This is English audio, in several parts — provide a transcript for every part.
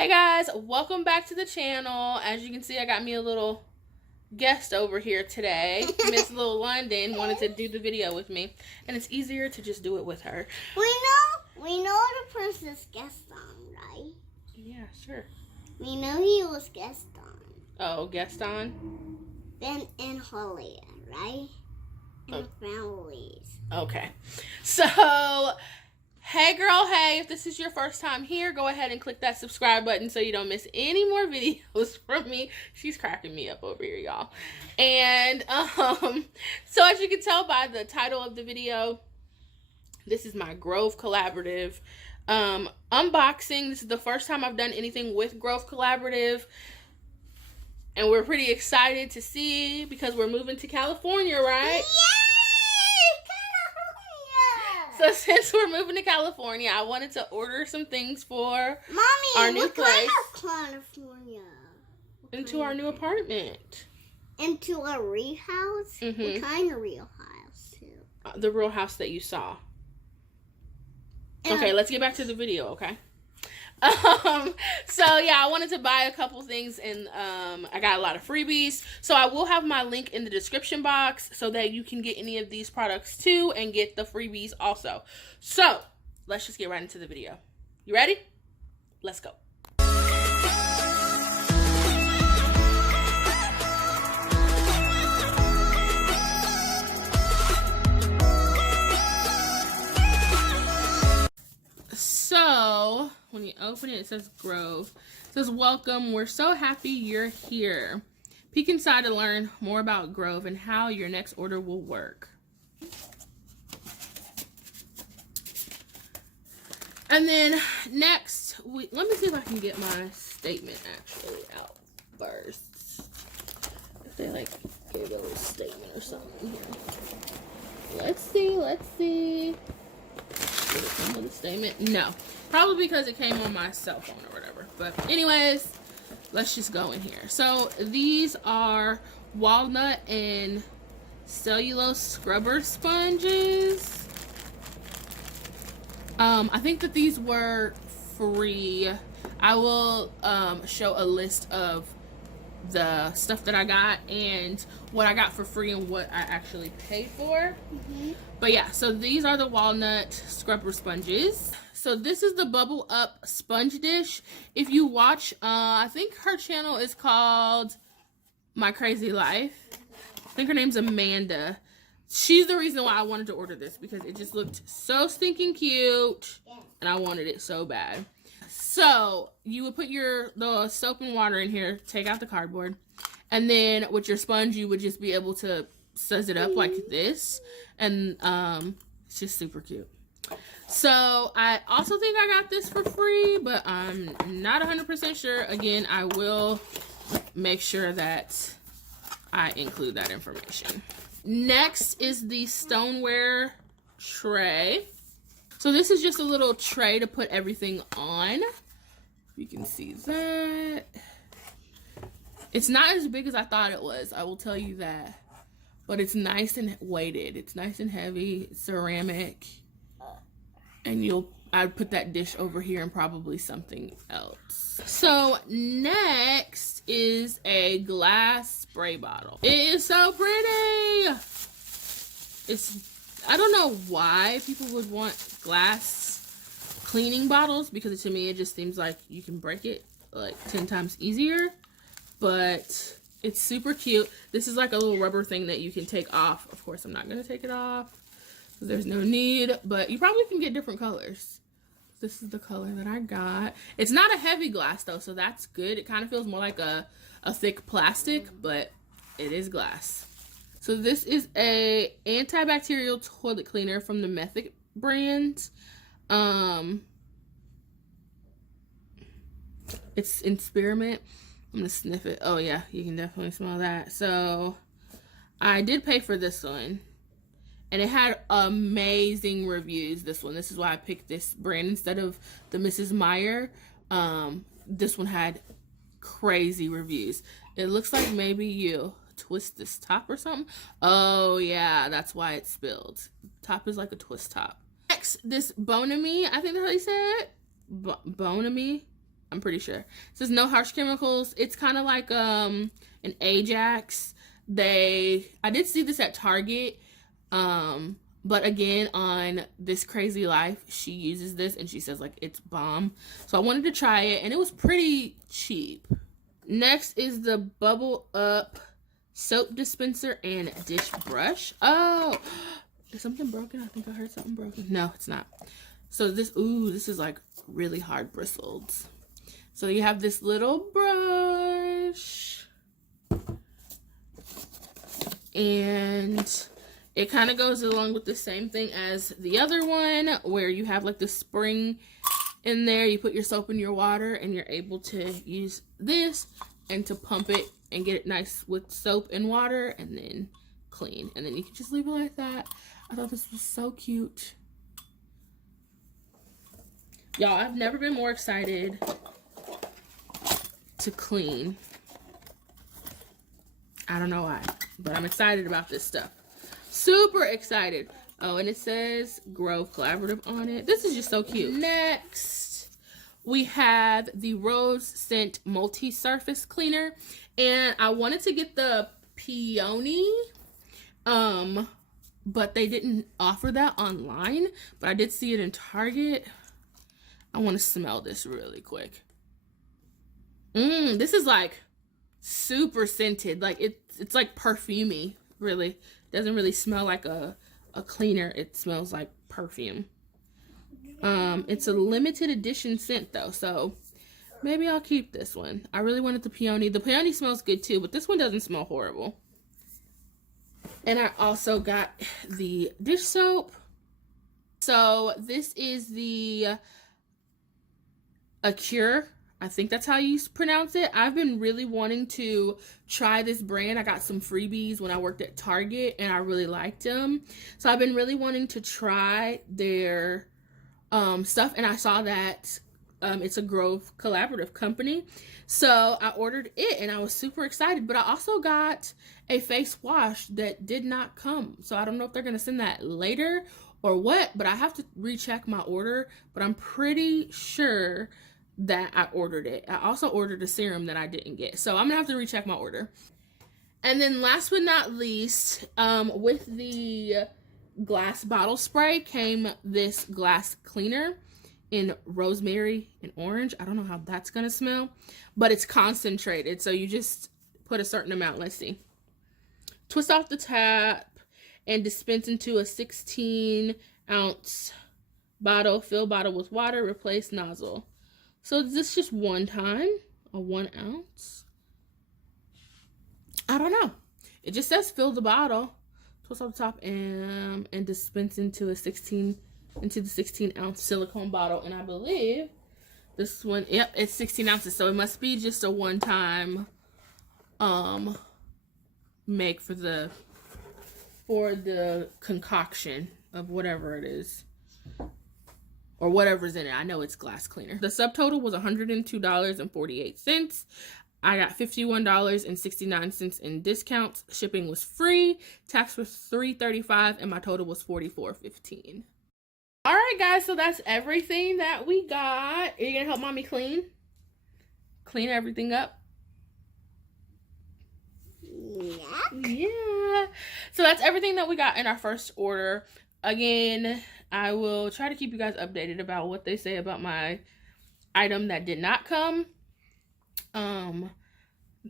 Hey guys, welcome back to the channel. As you can see, I got me a little guest over here today. Miss Little London wanted to do the video with me, and it's easier to just do it with her. We know the person's guest on, right? Yeah, sure. We know he was guest on. Oh, guest on? Ben and Holly, right? And families. Okay. So, hey girl, hey, if this is your first time here, go ahead and click that subscribe button so you don't miss any more videos from me. She's cracking me up over here, y'all. And so as you can tell by the title of the video, this is my Grove Collaborative unboxing. This is the first time I've done anything with Grove Collaborative, and we're pretty excited to see because we're moving to California, right? So since we're moving to California, I wanted to order some things for our new place. California? Into our new apartment. Into a real house? Mm-hmm. What kind of real house, too? The real house that you saw. Okay, let's get back to the video, okay? So yeah, I wanted to buy a couple things, and I got a lot of freebies. So I will have my link in the description box so that you can get any of these products too and get the freebies also. So let's just get right into the video. You ready? Let's go. So when you open it, it says Grove. It says, welcome, we're so happy you're here. Peek inside to learn more about Grove and how your next order will work. And then next, let me see if I can get my statement actually out first. If they like gave a little statement or something here. Let's see. Did it come with a statement? No. Probably because it came on my cell phone or whatever. But anyways, let's just go in here. So these are walnut and cellulose scrubber sponges. I think that these were free. I will show a list of the stuff that I got and what I got for free and what I actually paid for. But yeah, so these are the walnut scrubber sponges. So this is the Bubble Up sponge dish. If you watch, I think her channel is called My Crazy Life. I think her name's Amanda. She's the reason why I wanted to order this, because it just looked so stinking cute and I wanted it so bad. So you would put the soap and water in here, take out the cardboard, and then with your sponge you would just be able to sizz it up like this, and it's just super cute. So I also think I got this for free, but I'm not 100% sure. Again, I will make sure that I include that information. Next is the stoneware tray. So this is just a little tray to put everything on. You can see that. It's not as big as I thought it was, I will tell you that. But it's nice and weighted. It's nice and heavy. It's ceramic. And I'd put that dish over here and probably something else. So next is a glass spray bottle. It is so pretty. I don't know why people would want glass cleaning bottles, because to me it just seems like you can break it like 10 times easier. But it's super cute. This is like a little rubber thing that you can take off. Of course, I'm not going to take it off because there's no need, but you probably can get different colors. This is the color that I got. It's not a heavy glass though, so that's good. It kind of feels more like a thick plastic, but it is glass. So this is a antibacterial toilet cleaner from the Method brand. It's in spearmint. I'm gonna sniff it. Oh yeah, you can definitely smell that. So I did pay for this one, and it had amazing reviews. This is why I picked this brand instead of the Mrs. Myer. This one had crazy reviews. It looks like maybe you twist this top or something. Oh yeah, that's why it spilled. Top is like a twist top. Next, this Bonami, I think that's how you say it. Bonami. I'm pretty sure. It says no harsh chemicals. It's kind of like an Ajax. I did see this at Target. But again, on This Crazy Life, she uses this and she says like it's bomb. So I wanted to try it and it was pretty cheap. Next is the Bubble Up soap dispenser and dish brush. Oh, is something broken? I think I heard something broken. No, it's not. So this is like really hard bristled. So you have this little brush and it kind of goes along with the same thing as the other one where you have like the spring in there. You put your soap in your water and you're able to use this and to pump it and get it nice with soap and water and then clean. And then you can just leave it like that. I thought this was so cute. Y'all, I've never been more excited to clean. I don't know why, but I'm excited about this stuff. Super excited. Oh, and it says Grove Collaborative on it. This is just so cute. Next, we have the Rose Scent Multi-Surface Cleaner. And I wanted to get the Peony, but they didn't offer that online. But I did see it in Target. I want to smell this really quick. This is like super scented. Like it's like perfumey, really. Doesn't really smell like a cleaner. It smells like perfume. It's a limited edition scent though, so maybe I'll keep this one. I really wanted the Peony. The Peony smells good too, but this one doesn't smell horrible. And I also got the dish soap. So this is the Acure. I think that's how you pronounce it. I've been really wanting to try this brand. I got some freebies when I worked at Target and I really liked them. So I've been really wanting to try their stuff, and I saw that it's a Grove Collaborative company. So I ordered it and I was super excited, but I also got a face wash that did not come. So I don't know if they're going to send that later or what, but I have to recheck my order, but I'm pretty sure that I ordered it. I also ordered a serum that I didn't get. So I'm gonna have to recheck my order. And then last but not least, with the glass bottle spray came this glass cleaner in rosemary and orange. I don't know how that's gonna smell, but it's concentrated. So you just put a certain amount. Let's see. Twist off the tap and dispense into a 16-ounce bottle. Fill bottle with water. Replace nozzle. So is this just one time? A 1 ounce? I don't know. It just says fill the bottle. Twist off the top and dispense into the 16-ounce silicone bottle. And I believe this one, yep, it's 16 ounces. So it must be just a one-time make for the concoction of whatever it is. Or whatever's in it. I know it's glass cleaner. The subtotal was $102.48. I got $51.69 in discounts. Shipping was free. Tax was $3.35 and my total was $44.15. All right, guys, so that's everything that we got. Are you gonna help mommy clean everything up? Yeah. So that's everything that we got in our first order. Again, I will try to keep you guys updated about what they say about my item that did not come,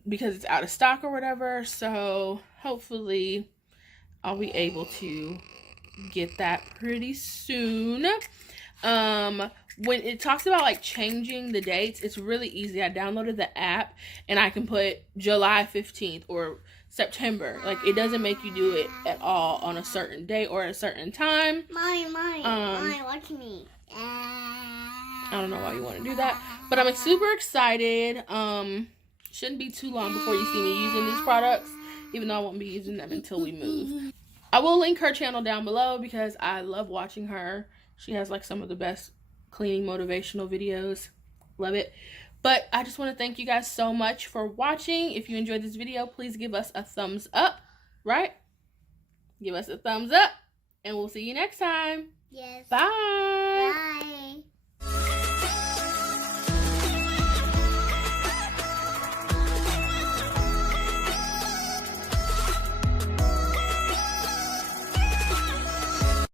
because it's out of stock or whatever. So hopefully I'll be able to get that pretty soon. When it talks about like changing the dates, it's really easy. I downloaded the app and I can put July 15th or September. Like, it doesn't make you do it at all on a certain day or a certain time. Mommy, watch me. I don't know why you want to do that, but I'm super excited. Shouldn't be too long before you see me using these products, even though I won't be using them until we move. I will link her channel down below because I love watching her. She has like some of the best cleaning motivational videos. Love it. But I just want to thank you guys so much for watching. If you enjoyed this video, please give us a thumbs up, right? Give us a thumbs up, and we'll see you next time. Yes. Bye.